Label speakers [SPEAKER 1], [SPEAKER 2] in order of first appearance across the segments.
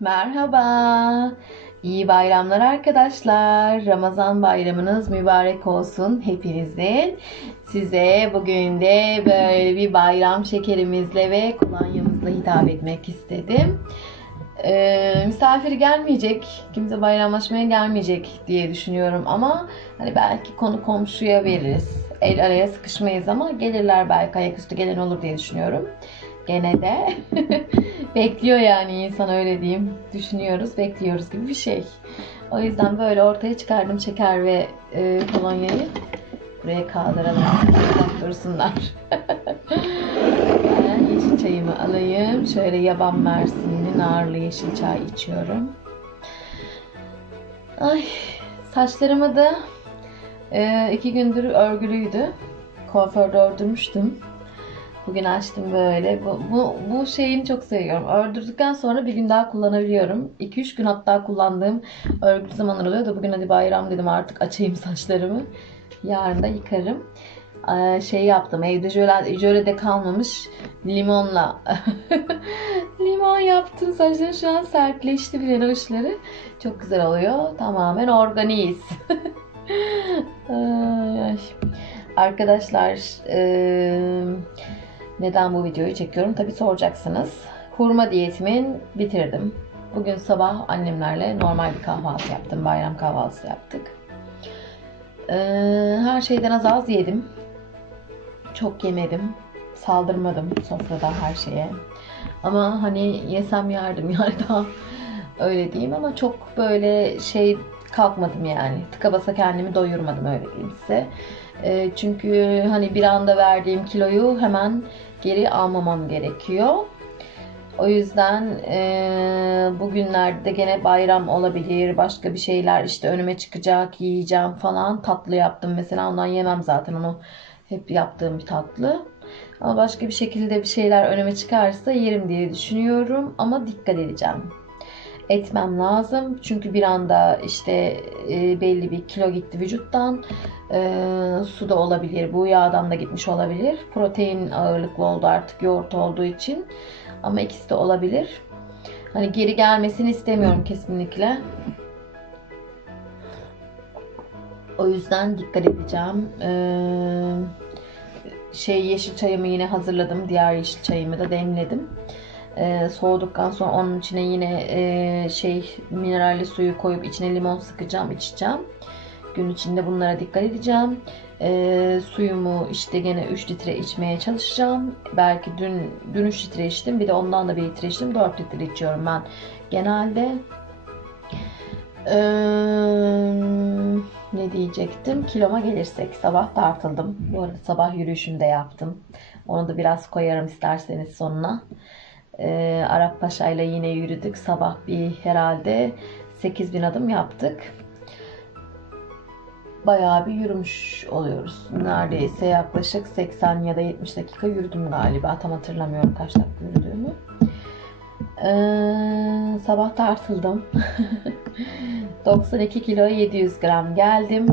[SPEAKER 1] Merhaba. İyi bayramlar arkadaşlar. Ramazan bayramınız mübarek olsun hepinizin. Size bugün de böyle bir bayram şekerimizle ve kolonyamızla hitap etmek istedim. Ee, misafir gelmeyecek, kimse bayramlaşmaya gelmeyecek diye düşünüyorum ama hani belki konu komşuya veririz. El araya sıkışmayız ama gelirler belki ayaküstü gelen olur diye düşünüyorum. Gene de bekliyor yani insan öyle diyeyim. Düşünüyoruz, bekliyoruz gibi bir şey. O yüzden böyle ortaya çıkardım şeker ve e, kolonyayı. Buraya kaldıralım. Dursunlar. ben yeşil çayımı alayım. Şöyle yaban mersinli narlı yeşil çay içiyorum. Ay saçlarımı da e, iki gündür örgülüydü. Kuaförde ördürmüştüm. Bugün açtım böyle. Bu, bu, bu şeyini çok seviyorum. Ördürdükten sonra bir gün daha kullanabiliyorum. 2-3 gün hatta kullandığım örgü zamanlar oluyor da bugün hadi bayram dedim artık açayım saçlarımı. Yarın da yıkarım. Ee, şey yaptım evde jöle, jölede kalmamış limonla limon yaptım saçlarım şu an sertleşti bile uçları çok güzel oluyor tamamen organiz Ay, arkadaşlar eee neden bu videoyu çekiyorum? Tabi soracaksınız. Hurma diyetimin bitirdim. Bugün sabah annemlerle normal bir kahvaltı yaptım. Bayram kahvaltısı yaptık. Ee, her şeyden az az yedim. Çok yemedim. Saldırmadım sofrada her şeye. Ama hani yesem yardım yani daha öyle diyeyim ama çok böyle şey kalkmadım yani. Tıka basa kendimi doyurmadım öyle diyeyim size. E, çünkü hani bir anda verdiğim kiloyu hemen geri almamam gerekiyor. O yüzden e, bugünlerde gene bayram olabilir, başka bir şeyler işte önüme çıkacak, yiyeceğim falan. Tatlı yaptım mesela ondan yemem zaten onu hep yaptığım bir tatlı. Ama başka bir şekilde bir şeyler önüme çıkarsa yerim diye düşünüyorum ama dikkat edeceğim etmem lazım. Çünkü bir anda işte e, belli bir kilo gitti vücuttan. E, su da olabilir, bu yağdan da gitmiş olabilir. Protein ağırlıklı oldu artık yoğurt olduğu için. Ama ikisi de olabilir. Hani geri gelmesini istemiyorum kesinlikle. O yüzden dikkat edeceğim. Ee, şey yeşil çayımı yine hazırladım. Diğer yeşil çayımı da demledim. Ee, soğuduktan sonra onun içine yine e, şey mineralli suyu koyup içine limon sıkacağım, içeceğim. Gün içinde bunlara dikkat edeceğim. E, suyumu işte gene 3 litre içmeye çalışacağım. Belki dün dün 3 litre içtim. Bir de ondan da 1 litre içtim. 4 litre içiyorum ben genelde. Ee, ne diyecektim? Kiloma gelirsek sabah tartıldım. Bu arada sabah yürüyüşünü de yaptım. Onu da biraz koyarım isterseniz sonuna. Ee, Arap Paşa ile yine yürüdük. Sabah bir herhalde 8000 adım yaptık. Bayağı bir yürümüş oluyoruz. Neredeyse yaklaşık 80 ya da 70 dakika yürüdüm galiba. Tam hatırlamıyorum kaç dakika yürüdüğümü. Ee, sabah tartıldım. 92 kilo 700 gram geldim.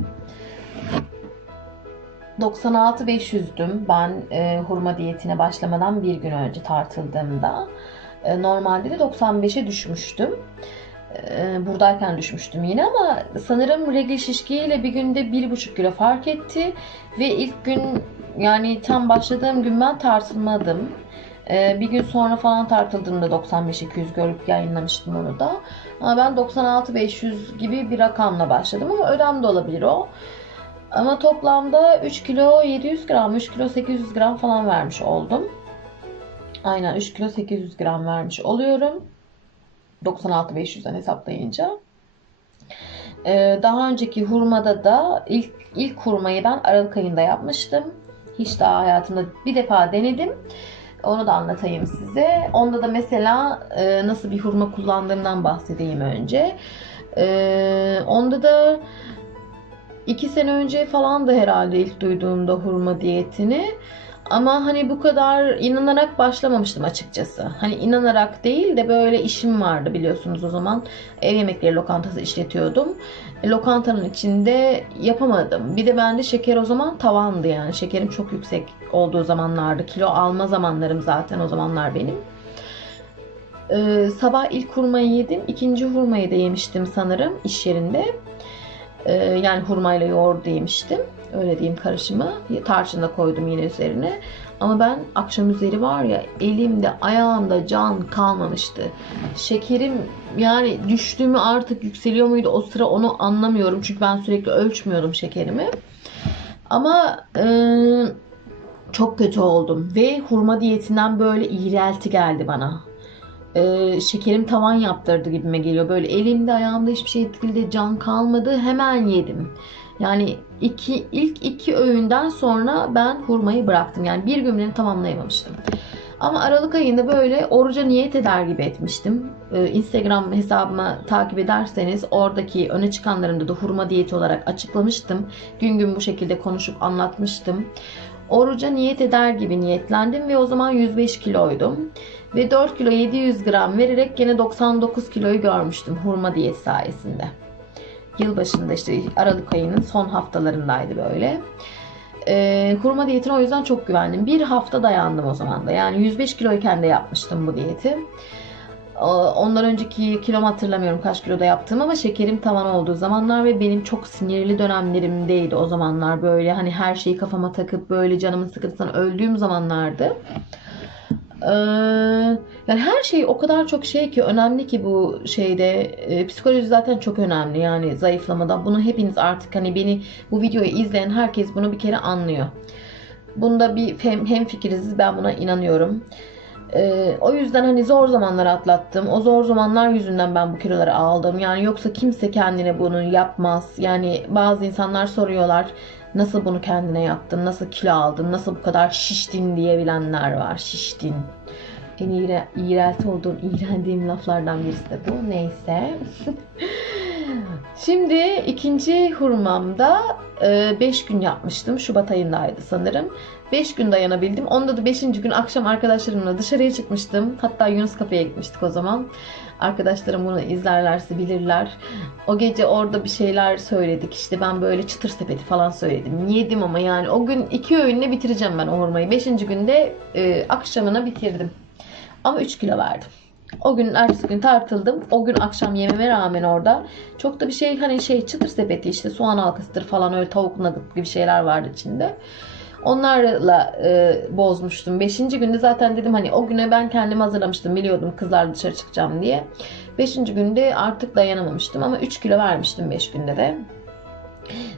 [SPEAKER 1] 96 500'düm ben e, hurma diyetine başlamadan bir gün önce tartıldığımda. E, normalde de 95'e düşmüştüm. E, buradayken düşmüştüm yine ama sanırım regl şişkiyle bir günde 1,5 kilo fark etti. Ve ilk gün yani tam başladığım gün ben tartılmadım. E, bir gün sonra falan tartıldığımda 95-200 görüp yayınlamıştım onu da. Ama ben 96-500 gibi bir rakamla başladım ama ödem de olabilir o. Ama toplamda 3 kilo 700 gram, 3 kilo 800 gram falan vermiş oldum. Aynen 3 kilo 800 gram vermiş oluyorum. 96-500'den hesaplayınca. Ee, daha önceki hurmada da ilk ilk hurmayı ben Aralık ayında yapmıştım. Hiç daha hayatımda bir defa denedim. Onu da anlatayım size. Onda da mesela e, nasıl bir hurma kullandığımdan bahsedeyim önce. E, onda da iki sene önce falan da herhalde ilk duyduğumda hurma diyetini. Ama hani bu kadar inanarak başlamamıştım açıkçası. Hani inanarak değil de böyle işim vardı biliyorsunuz o zaman. Ev yemekleri lokantası işletiyordum. E, lokantanın içinde yapamadım. Bir de bende şeker o zaman tavandı yani. Şekerim çok yüksek olduğu zamanlardı. Kilo alma zamanlarım zaten o zamanlar benim. Ee, sabah ilk hurmayı yedim. ikinci hurmayı da yemiştim sanırım iş yerinde. Ee, yani hurmayla yoğurdu yemiştim. Öyle diyeyim karışımı. Tarçın da koydum yine üzerine. Ama ben akşam üzeri var ya elimde ayağımda can kalmamıştı. Şekerim yani düştü mü artık yükseliyor muydu o sıra onu anlamıyorum. Çünkü ben sürekli ölçmüyordum şekerimi. Ama e, çok kötü oldum. Ve hurma diyetinden böyle iğrelti geldi bana. E, şekerim tavan yaptırdı gibime geliyor. Böyle elimde ayağımda hiçbir şey etkiledi can kalmadı. Hemen yedim. Yani iki, ilk iki öğünden sonra ben hurmayı bıraktım. Yani bir gömleğini tamamlayamamıştım. Ama Aralık ayında böyle oruca niyet eder gibi etmiştim. Ee, Instagram hesabımı takip ederseniz oradaki öne çıkanlarımda da hurma diyeti olarak açıklamıştım. Gün gün bu şekilde konuşup anlatmıştım. Oruca niyet eder gibi niyetlendim ve o zaman 105 kiloydum. Ve 4 kilo 700 gram vererek gene 99 kiloyu görmüştüm hurma diyeti sayesinde. Yılbaşında işte Aralık ayının son haftalarındaydı böyle. Ee, hurma diyetine o yüzden çok güvendim. Bir hafta dayandım o zaman da. Yani 105 kiloyken de yapmıştım bu diyeti. Ondan önceki kilom hatırlamıyorum kaç kiloda yaptım ama şekerim tavan olduğu zamanlar ve benim çok sinirli dönemlerimdeydi o zamanlar böyle hani her şeyi kafama takıp böyle canımın sıkıntısından öldüğüm zamanlardı. Ee, yani her şey o kadar çok şey ki önemli ki bu şeyde e, psikoloji zaten çok önemli yani zayıflamada bunu hepiniz artık hani beni bu videoyu izleyen herkes bunu bir kere anlıyor. Bunda bir hem fikiriz ben buna inanıyorum. Ee, o yüzden hani zor zamanları atlattım. O zor zamanlar yüzünden ben bu kiloları aldım. Yani yoksa kimse kendine bunu yapmaz. Yani bazı insanlar soruyorlar nasıl bunu kendine yaptın, nasıl kilo aldın, nasıl bu kadar şiştin diyebilenler var. Şiştin. En iğre, iğrelti olduğum, iğrendiğim laflardan birisi de bu. Neyse. Şimdi ikinci hurmamda 5 e, gün yapmıştım. Şubat ayındaydı sanırım. 5 gün dayanabildim. Onda da 5. gün akşam arkadaşlarımla dışarıya çıkmıştım. Hatta Yunus Kafe'ye gitmiştik o zaman. Arkadaşlarım bunu izlerlerse bilirler. O gece orada bir şeyler söyledik. İşte ben böyle çıtır sepeti falan söyledim. Yedim ama yani o gün iki öğünle bitireceğim ben o hurmayı. 5. günde e, akşamına bitirdim. Ama 3 kilo verdim. O gün ertesi gün tartıldım. O gün akşam yememe rağmen orada çok da bir şey hani şey çıtır sepeti işte soğan halkasıdır falan öyle tavuk nugget gibi şeyler vardı içinde. Onlarla e, bozmuştum. Beşinci günde zaten dedim hani o güne ben kendimi hazırlamıştım. Biliyordum kızlar dışarı çıkacağım diye. Beşinci günde artık dayanamamıştım ama 3 kilo vermiştim 5 günde de.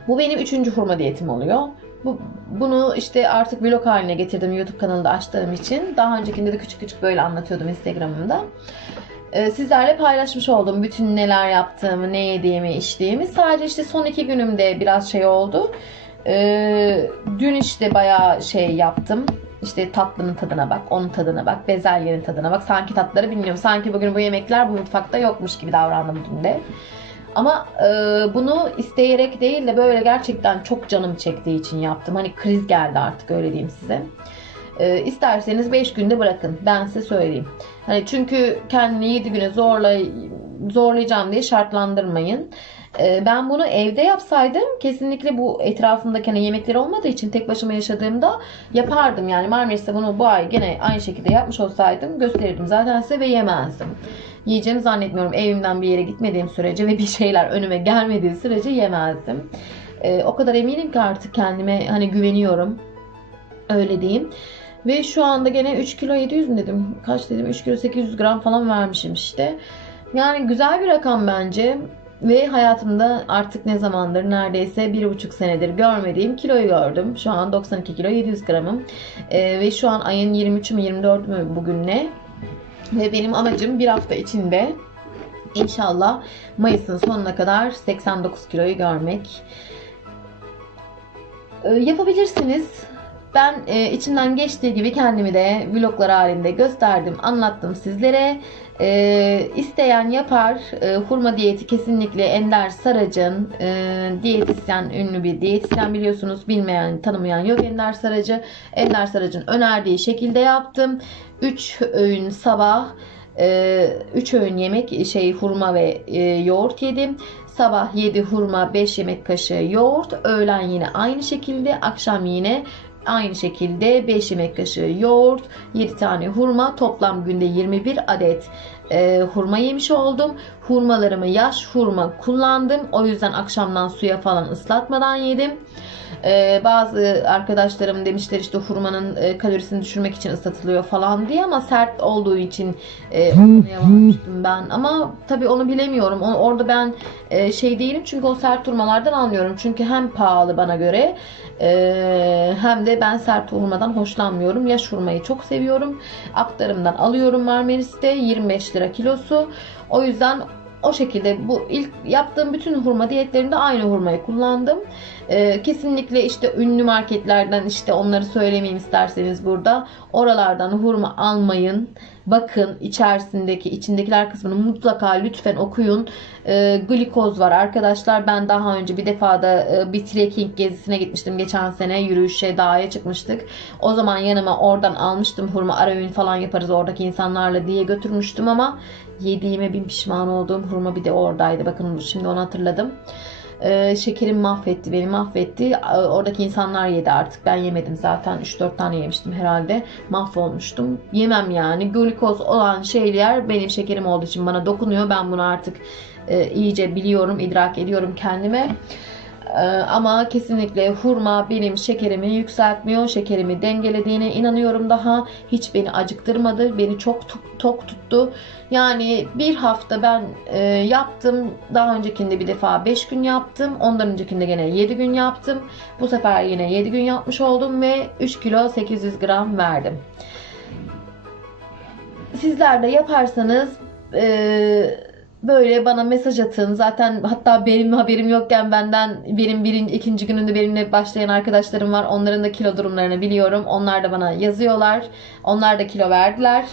[SPEAKER 1] Bu benim üçüncü hurma diyetim oluyor. Bu, bunu işte artık vlog haline getirdim YouTube kanalında açtığım için. Daha öncekinde de küçük küçük böyle anlatıyordum Instagram'ımda. Ee, sizlerle paylaşmış oldum bütün neler yaptığımı, ne yediğimi, içtiğimi. Sadece işte son iki günümde biraz şey oldu. Ee, dün işte bayağı şey yaptım. İşte tatlının tadına bak, onun tadına bak, bezelyenin tadına bak. Sanki tatları bilmiyorum. Sanki bugün bu yemekler bu mutfakta yokmuş gibi davrandım dün de. Ama e, bunu isteyerek değil de böyle gerçekten çok canım çektiği için yaptım. Hani kriz geldi artık öyle diyeyim size. E, isterseniz 5 günde bırakın. Ben size söyleyeyim. Hani çünkü kendini 7 güne zorla zorlayacağım diye şartlandırmayın. Ee, ben bunu evde yapsaydım kesinlikle bu etrafımdaki hani yemekler olmadığı için tek başıma yaşadığımda yapardım. Yani Marmaris'te bunu bu ay gene aynı şekilde yapmış olsaydım gösterirdim zaten size ve yemezdim. Yiyeceğimi zannetmiyorum evimden bir yere gitmediğim sürece ve bir şeyler önüme gelmediği sürece yemezdim. Ee, o kadar eminim ki artık kendime hani güveniyorum. Öyle diyeyim. Ve şu anda gene 3 kilo 700 mü dedim. Kaç dedim? 3 kilo 800 gram falan vermişim işte. Yani güzel bir rakam bence. Ve hayatımda artık ne zamandır neredeyse bir buçuk senedir görmediğim kiloyu gördüm. Şu an 92 kilo 700 gramım. Ee, ve şu an ayın 23'ü mü 24'ü mü bugün ne? Ve benim amacım bir hafta içinde inşallah Mayıs'ın sonuna kadar 89 kiloyu görmek. Ee, yapabilirsiniz. Ben e, içimden geçtiği gibi kendimi de vloglar halinde gösterdim, anlattım sizlere. E, isteyen yapar. E, hurma diyeti kesinlikle Ender Sarac'ın e, diyetisyen, ünlü bir diyetisyen biliyorsunuz. Bilmeyen, tanımayan yok Ender Sarac'ı. Ender Sarac'ın önerdiği şekilde yaptım. 3 öğün sabah 3 e, öğün yemek şey hurma ve e, yoğurt yedim. Sabah 7 hurma 5 yemek kaşığı yoğurt. Öğlen yine aynı şekilde. Akşam yine Aynı şekilde 5 yemek kaşığı yoğurt, 7 tane hurma, toplam günde 21 adet e, hurma yemiş oldum. Hurmalarımı yaş hurma kullandım. O yüzden akşamdan suya falan ıslatmadan yedim. Ee, bazı arkadaşlarım demişler işte hurmanın e, kalorisini düşürmek için ıslatılıyor falan diye ama sert olduğu için e, anlayamamıştım ben. Ama tabii onu bilemiyorum. O- orada ben e, şey değilim çünkü o sert hurmalardan anlıyorum. Çünkü hem pahalı bana göre e, hem de ben sert hurmadan hoşlanmıyorum. Yaş hurmayı çok seviyorum. Aktarımdan alıyorum Marmaris'te 25 lira kilosu. O yüzden o şekilde bu ilk yaptığım bütün hurma diyetlerinde aynı hurmayı kullandım. Ee, kesinlikle işte ünlü marketlerden işte onları söylemeyeyim isterseniz burada. Oralardan hurma almayın. Bakın içerisindeki içindekiler kısmını mutlaka lütfen okuyun. Ee, glikoz var arkadaşlar. Ben daha önce bir defada e, bir trekking gezisine gitmiştim. Geçen sene yürüyüşe dağa çıkmıştık. O zaman yanıma oradan almıştım hurma ara öğün falan yaparız oradaki insanlarla diye götürmüştüm ama yediğime bin pişman olduğum hurma bir de oradaydı. Bakın şimdi onu hatırladım. Ee, şekerim mahvetti beni mahvetti. Ee, Oradaki insanlar yedi artık. Ben yemedim zaten. 3-4 tane yemiştim herhalde. Mahvolmuştum. Yemem yani. Glikoz olan şeyler benim şekerim olduğu için bana dokunuyor. Ben bunu artık e, iyice biliyorum, idrak ediyorum kendime. Ee, ama kesinlikle hurma benim şekerimi yükseltmiyor. Şekerimi dengelediğine inanıyorum daha. Hiç beni acıktırmadı. Beni çok tok- tuttu. Yani bir hafta ben e, yaptım. Daha öncekinde bir defa 5 gün yaptım. Ondan öncekinde gene 7 gün yaptım. Bu sefer yine 7 gün yapmış oldum ve 3 kilo 800 gram verdim. Sizler de yaparsanız e, böyle bana mesaj atın. Zaten hatta benim haberim yokken benden benim birinci, ikinci gününde benimle başlayan arkadaşlarım var. Onların da kilo durumlarını biliyorum. Onlar da bana yazıyorlar. Onlar da kilo verdiler.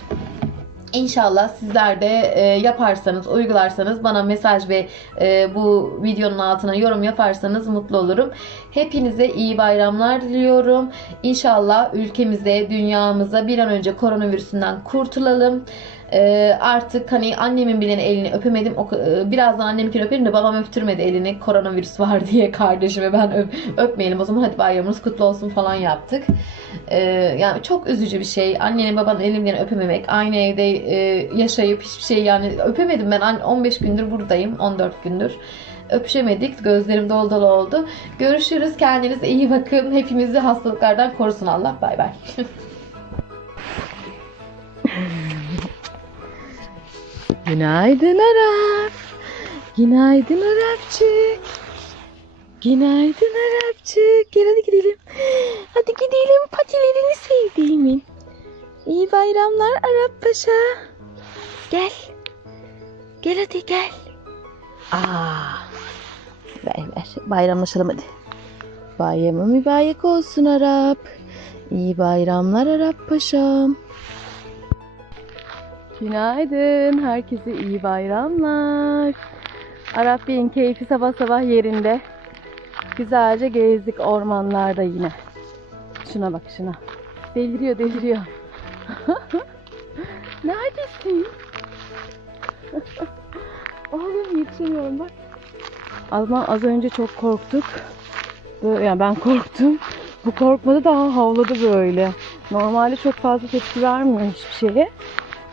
[SPEAKER 1] İnşallah sizler de e, yaparsanız, uygularsanız bana mesaj ve e, bu videonun altına yorum yaparsanız mutlu olurum. Hepinize iyi bayramlar diliyorum. İnşallah ülkemize, dünyamıza bir an önce koronavirüsünden kurtulalım. E, artık hani annemin bile elini öpemedim. O, e, birazdan anneminkini öperim de babam öptürmedi elini. Koronavirüs var diye kardeşime ben öp, öpmeyelim o zaman hadi bayramınız kutlu olsun falan yaptık. Ee, yani çok üzücü bir şey. Annenin babanın elinden öpememek. Aynı evde e, yaşayıp hiçbir şey yani öpemedim ben. An- 15 gündür buradayım. 14 gündür. Öpüşemedik. Gözlerim dolu dolu oldu. Görüşürüz. Kendinize iyi bakın. Hepimizi hastalıklardan korusun Allah. Bay bay.
[SPEAKER 2] Günaydın Arap. Günaydın Arapçık. Günaydın Arapçık. Gel hadi gidelim. Hadi gidelim patilerini sevdiğimin. İyi bayramlar Arap Paşa. Gel. Gel hadi gel. Aa. Ver ver. Bayramlaşalım hadi. Bayramı mübarek olsun Arap. İyi bayramlar Arap Paşam. Günaydın. Herkese iyi bayramlar. Arap Bey'in keyfi sabah sabah yerinde. Güzelce gezdik ormanlarda yine. Şuna bak şuna. Deliriyor deliriyor. Neredesin? Oğlum yetişemiyorum bak. Ama az önce çok korktuk. Böyle, yani ben korktum. Bu korkmadı daha havladı böyle. Normalde çok fazla tepki vermiyor hiçbir şeye.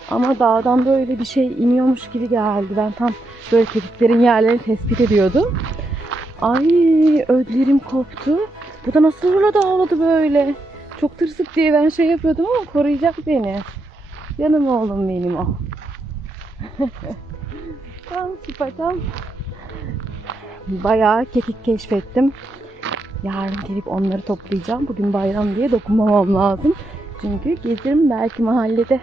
[SPEAKER 2] Ama dağdan böyle bir şey iniyormuş gibi geldi. Ben tam böyle kediklerin yerlerini tespit ediyordum. Ay ödlerim koptu. Bu da nasıl hırladı ağladı böyle. Çok tırsık diye ben şey yapıyordum ama koruyacak beni. Yanım oğlum benim o. tam sıfatam. Bayağı kekik keşfettim. Yarın gelip onları toplayacağım. Bugün bayram diye dokunmamam lazım. Çünkü gezerim belki mahallede